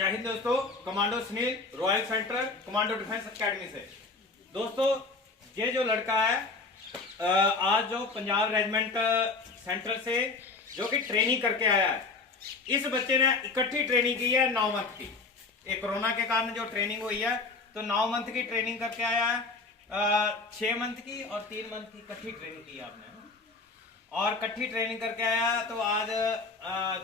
जय हिंद दोस्तों, commando Sunil royal centre commando defence academy से। दोस्तों ये जो लड़का है आज जो पंजाब रेजिमेंट सेंटर से जो कि ट्रेनिंग करके आया है, इस बच्चे ने इकट्ठी ट्रेनिंग की है 9 मंथ की। ये कोरोना के कारण जो ट्रेनिंग हुई है तो 9 मंथ की ट्रेनिंग करके आया है, 6 मंथ की और 3 मंथ की इकट्ठी ट्रेनिंग की आपने और इकट्ठी ट्रेनिंग करके आया। तो आज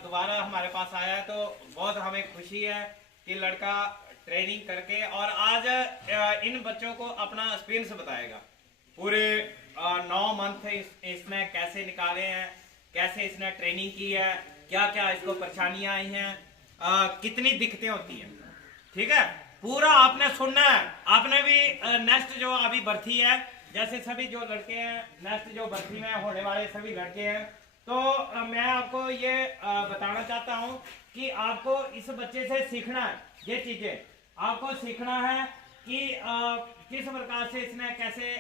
दोबारा हमारे पास आया है तो बहुत हमें खुशी है कि लड़का ट्रेनिंग करके और आज इन बच्चों को अपना एक्सपीरियंस बताएगा। पूरे 9 मंथ इसने कैसे निकाले हैं, कैसे इसने ट्रेनिंग की है, क्या क्या इसको परेशानियां आई हैं, कितनी दिक्कतें होती हैं। ठीक है, पूरा आपने सुनना है। आपने भी नेक्स्ट जो अभी भर्ती है, जैसे सभी जो लड़के हैं नेक्स्ट जो भर्ती में होने वाले सभी लड़के हैं, तो मैं आपको ये बताना चाहता हूँ कि आपको इस बच्चे से सीखना है। ये चीजें आपको सीखना है कि किस प्रकार से इसने कैसे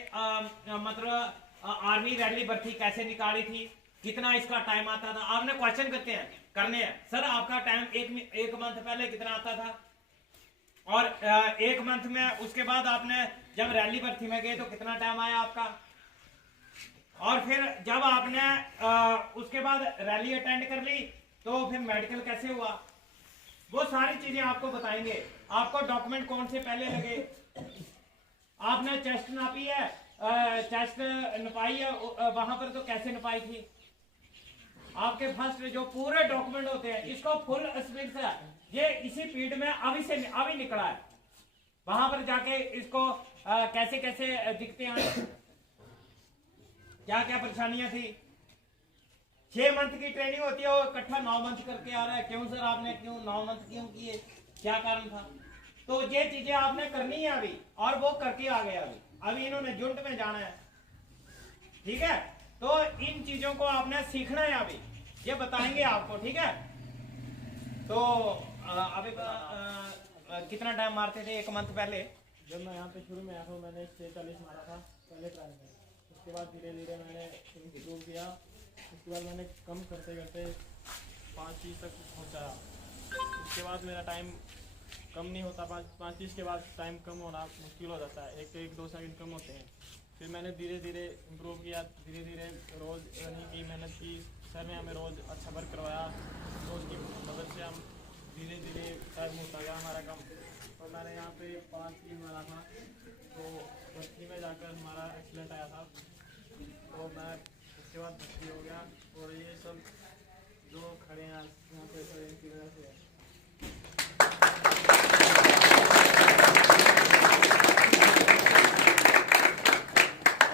मतलब आर्मी रैली भर्ती कैसे निकाली थी, कितना इसका टाइम आता था। आपने क्वेश्चन करने हैं सर आपका टाइम एक मंथ पहले कितना आता था और 1 मंथ में उसके बाद आपने जब रैली भर्ती में गए तो कितना टाइम आया आपका, और फिर जब आपने उसके बाद रैली अटेंड कर ली तो फिर मेडिकल कैसे हुआ, वो सारी चीजें आपको बताएंगे। आपको डॉक्यूमेंट कौन से पहले लगे, आपने चेस्ट नापी है, चेस्ट नपाई है वहां पर तो कैसे नपाई थी, आपके फर्स्ट जो पूरे डॉक्यूमेंट होते हैं इसको फुल एक्सपीरियंस है। ये इसी पीरियड में अभी निकला है। वहां पर जाके इसको कैसे कैसे दिखते हैं, क्या क्या परेशानियां थी। 6 मंथ की ट्रेनिंग होती है और इकट्ठा 9 मंथ करके आ रहा है। क्यों सर आपने 9 मंथ क्यों किए, क्या कारण था। तो ये चीजें आपने करनी है अभी, और वो करके आ गया अभी इन्होंने जुट में जाना है। ठीक है, तो इन चीजों को आपने सीखना है अभी, ये बताएंगे आपको। ठीक है, तो अभी कितना टाइम मारते थे 1 मंथ पहले। जब मैं यहाँ पे शुरू में आया था मैंने 46 मारा था पहले ट्रायल में। उसके बाद धीरे धीरे मैंने इम्प्रूव किया। उसके बाद मैंने कम करते करते 5-30 तक पहुँचाया। उसके बाद मेरा टाइम कम नहीं होता, 5-30 के बाद टाइम कम होना मुश्किल हो जाता है, 1-2 सेकंड कम होते हैं। फिर मैंने धीरे धीरे इम्प्रूव किया, धीरे धीरे रोज़ रनिंग की, मेहनत की। सर ने हमें रोज़ अच्छा वर्क करवाया, तो उसकी मदद से हम धीरे धीरे टाइम होता गया हमारा कम। तो मैंने यहाँ पे 5-3 मारा था, तो भर्ती में जाकर हमारा एक्सीलेंट आया था, तो मैं उसके बाद भर्ती हो गया। और ये सब जो खड़े हैं यहाँ पे सर इनकी वजह से है।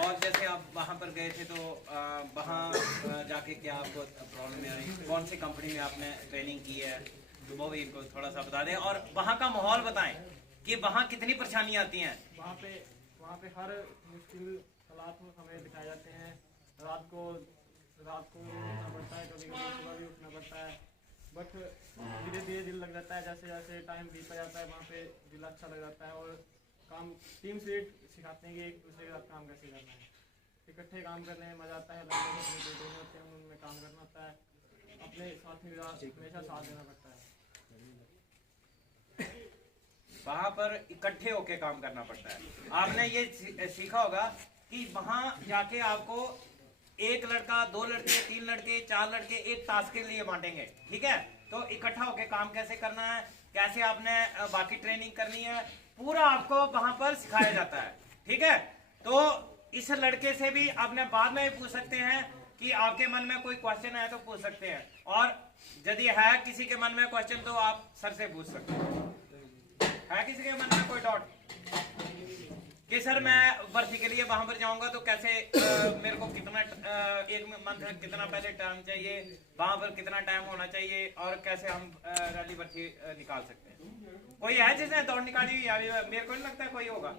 और जैसे आप वहाँ पर गए थे तो वहाँ जाके क्या आपको प्रॉब्लम आ रही, कौन सी कंपनी में आपने ट्रेनिंग की है, तो वो भी इनको थोड़ा सा बता दें। और वहाँ का माहौल बताएं कि वहाँ कितनी परेशानियाँ आती हैं। वहाँ पे हर मुश्किल हालात हमें दिखाए जाते हैं। रात को उठना पड़ता है, कभी कभी सुबह भी उठना पड़ता है, बट धीरे धीरे दिल लग जाता है। जैसे जैसे टाइम बीतता जाता है वहाँ पे दिल अच्छा लग जाता है। और काम टीम स्पिरिट सिखाते हैं कि एक दूसरे के साथ काम कैसे करना है, इकट्ठे काम करने में मज़ा आता है। लड़के होते हैं उनमें काम करना होता है, अपने साथी का हमेशा साथ देना पड़ता है। वहाँ पर इकट्ठे होके काम करना पड़ता है। आपने ये सीखा होगा कि वहाँ जाके आपको 1 लड़का, 2 लड़के, 3 लड़के, 4 लड़के एक टास्क के लिए बांटेंगे। ठीक है, तो इकट्ठा होके काम कैसे करना है, कैसे आपने बाकी ट्रेनिंग करनी है, पूरा आपको वहाँ पर सिखाया जाता है। ठीक है, तो इस लड़के से भी आपने बाद में पूछ सकते हैं कि आपके मन में कोई क्वेश्चन है तो पूछ सकते हैं, और यदि है किसी के मन में क्वेश्चन तो आप सर से पूछ सकते हैं। है किसी के मन में कोई डाउट कि सर मैं भर्ती के लिए वहां पर जाऊंगा तो कैसे मेरे को कितना 1 मंथ कितना पहले टाइम चाहिए, वहां पर कितना टाइम होना चाहिए, और कैसे हम रैली भर्ती निकाल सकते हैं। कोई है जिसने दौड़ निकाली हुई है? मेरे को नहीं लगता कोई होगा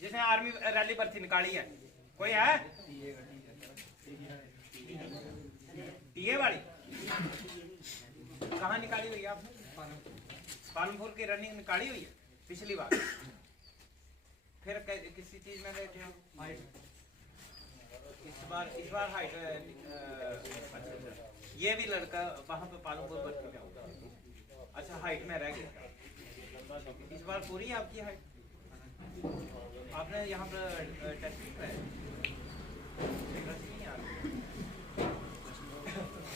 जिसने आर्मी रैली भर्ती निकाली है। कोई है? टीए वाली कहाँ निकाली हुई है आपने? पालमपुर की रनिंग निकाली हुई है पिछली बार। फिर किसी चीज में लेते हो हाइट, इस बार हाइट। अच्छा, ये भी लड़का वहां पे पालमपुर भर्ती में होगा। अच्छा, हाइट में रह गया। इस बार पूरी है आपकी हाइट? आपने यहाँ पर टेस्ट नहीं कराया? नहीं आ रहा।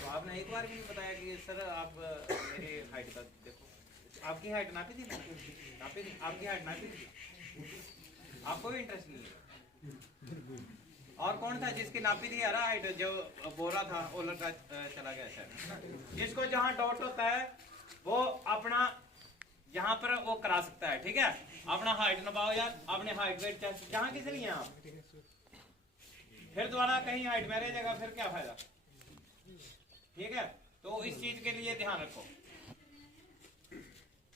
तो आपने एक बार भी नहीं बताया कि सर आप मेरी हाइट का देखो। आपकी हाइट नापी थी? नापी थी? आपकी हाइट नापी थी? आपको भी इंटरेस्ट नहीं है? और कौन था जिसकी नापी थी यार हाइट, जो बोल रहा था वो लड़का चला गया शायद। जिसको जहाँ डाउट होता है वो अपना यहाँ पर वो करा सकता है, ठीक है? अपना हाइट नपाओ यार, अपने हाइट वेट चेस्ट जहाँ किस लिए आप फिर दोबारा कहीं हाइट में रह जाएगा, फिर क्या फायदा, ठीक है? तो इस चीज के लिए ध्यान रखो।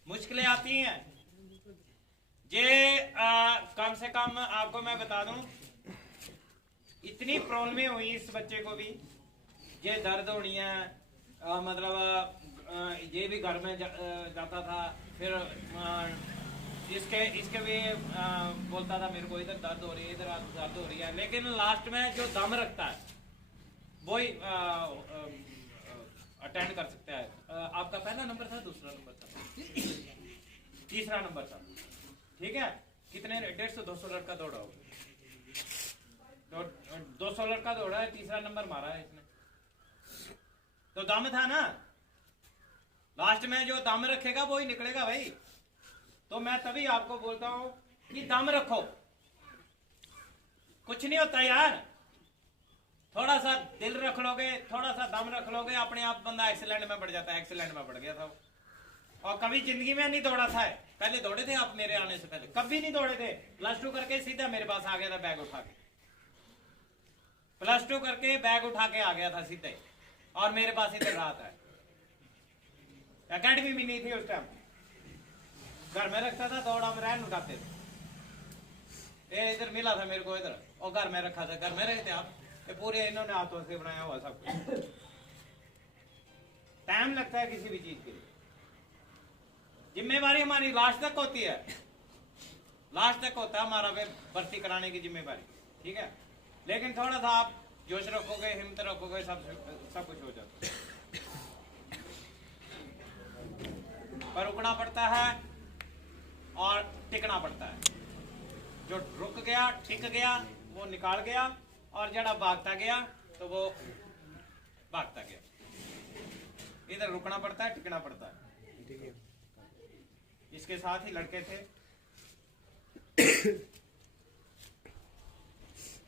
मुश्किलें आती हैं ये कम से कम आपको मैं बता दूं, इतनी प्रॉब्लमें हुई इस बच्चे को भी, ये दर्द होनी है, मतलब ये भी घर में जाता था, फिर इसके भी बोलता था मेरे को इधर दर्द हो रही है, इधर दर्द हो रही है, लेकिन लास्ट में जो दम रखता है वही अटेंड कर सकता है। आपका पहला नंबर था, दूसरा नंबर था, तीसरा नंबर था, ठीक है? कितने 150-200 लड़का दौड़ा होगा, तो 200 लड़का दौड़ा है, तीसरा नंबर मारा है इसने, तो दम था ना। लास्ट में जो दम रखेगा वो ही निकलेगा भाई। तो मैं तभी आपको बोलता हूं कि दम रखो, कुछ नहीं होता यार, थोड़ा सा दिल रख लोगे, थोड़ा सा दम रख लोगे, अपने आप बंदा एक्सीलेंट में बढ़ जाता है। एक्सीलेंट में बढ़ गया था और कभी जिंदगी में नहीं दौड़ा था। पहले दौड़े थे आप मेरे आने से पहले? कभी नहीं दौड़े थे। +2 करके सीधा मेरे पास आ गया था बैग उठा के, +2 करके बैग उठा के आ गया था सीधे, और मेरे पास इधर रहा था। एकेडमी भी नहीं थी उस टाइम, घर में रखता था, दौड़ा में रहन उठाते थे। इधर मिला था मेरे को इधर, और घर में रखा था। घर में रहते आप, ये पूरे इन्होंने हाथों से बनाया हुआ सब कुछ। टाइम लगता है किसी भी चीज के लिए। जिम्मेवारी हमारी लास्ट तक होती है, लास्ट तक होता है हमारा भर्ती कराने की जिम्मेवारी, ठीक है? लेकिन थोड़ा सा आप जोश रखोगे, हिम्मत रखोगे, सब कुछ हो जाता है। पर रुकना पड़ता है और टिकना पड़ता है। जो रुक गया, टिक गया, वो निकाल गया, और जड़ा भागता गया तो वो भागता गया। इधर रुकना पड़ता है, टिकना पड़ता है। इसके साथ ही लड़के थे।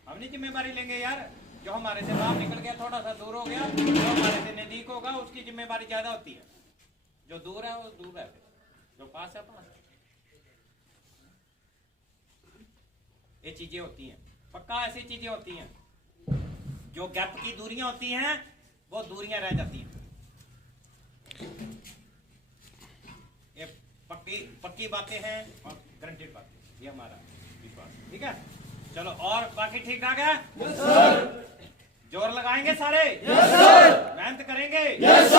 हम नहीं जिम्मेवारी लेंगे यार, जो हमारे से बाहर निकल गया, थोड़ा सा दूर हो गया, जो हमारे से नजदीक होगा उसकी जिम्मेवारी ज्यादा होती है। जो दूर है वो दूर है, जो पास है पास है। ये चीजें होती हैं, पक्का ऐसी चीजें होती हैं। जो गैप की दूरियां होती हैं वो दूरियां रह जाती हैं। ये पक्की बातें हैं और गारंटेड बातें, ये हमारा विश्वास, ठीक है? चलो, और बाकी ठीक ठाक है? yes, जोर लगाएंगे सारे? yes, मेहनत करेंगे? yes,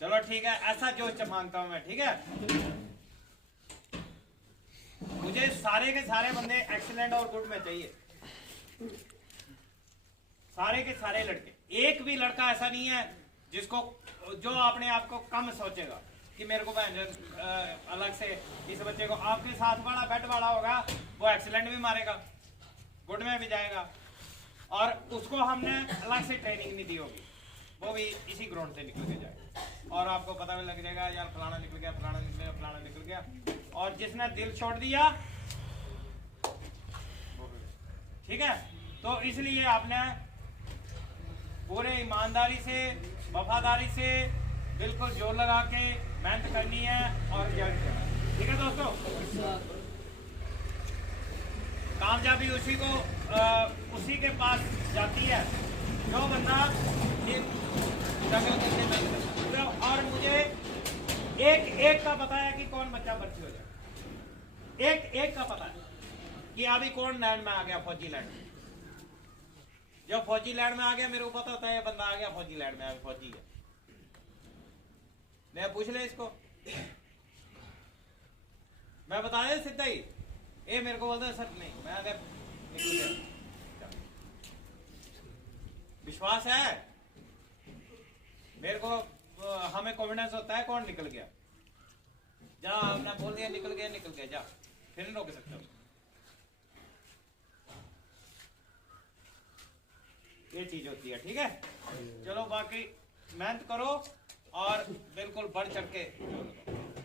चलो ठीक है, ऐसा जोश मांगता हूं मैं, ठीक है? मुझे सारे के सारे बंदे एक्सीलेंट और गुड में चाहिए, सारे के सारे लड़के। एक भी लड़का ऐसा नहीं है जिसको, जो अपने आप को कम सोचेगा कि मेरे को अलग से इस बच्चे को, आपके साथ वाला बेट वाला होगा वो एक्सीलेंट भी मारेगा, गुड में भी जाएगा, और उसको हमने अलग से ट्रेनिंग नहीं दी होगी, वो भी इसी ग्राउंड से निकल के जाएगा, और आपको पता भी लग जाएगा यार फलाना निकल गया, फलाना निकल गया, फलाना निकल गया। और जिसने दिल छोड़ दिया, ठीक है? तो इसलिए आपने पूरे ईमानदारी से, वफादारी से, बिल्कुल जोर लगा के मेहनत करनी है और रिजल्ट करना है, ठीक है दोस्तों? कामयाबी उसी के पास जाती है जो बंदा और मुझे एक का पता है कि कौन बच्चा भर्ती हो जाए, एक का पता है कि अभी कौन लाइन में आ गया, फौजी लाइन में। जो फौजी लाइन में आ गया, मेरे को पता होता है ये बंदा आ गया फौजी लाइन में, फौजी है। मैं पूछ ले इसको, मैं बताया सीधा ही, ये मेरे को बोलता है सर नहीं, मैं निकल गया। विश्वास है मेरे को, हमें कॉन्फिडेंस होता है कौन निकल गया। जा, आपने बोल दिया निकल गया जा, फिर नहीं रोक सकते हो। ये चीज होती है, ठीक है। चलो बाकी मेहनत करो और बिल्कुल बढ़ चढ़ के जोर लगाओ।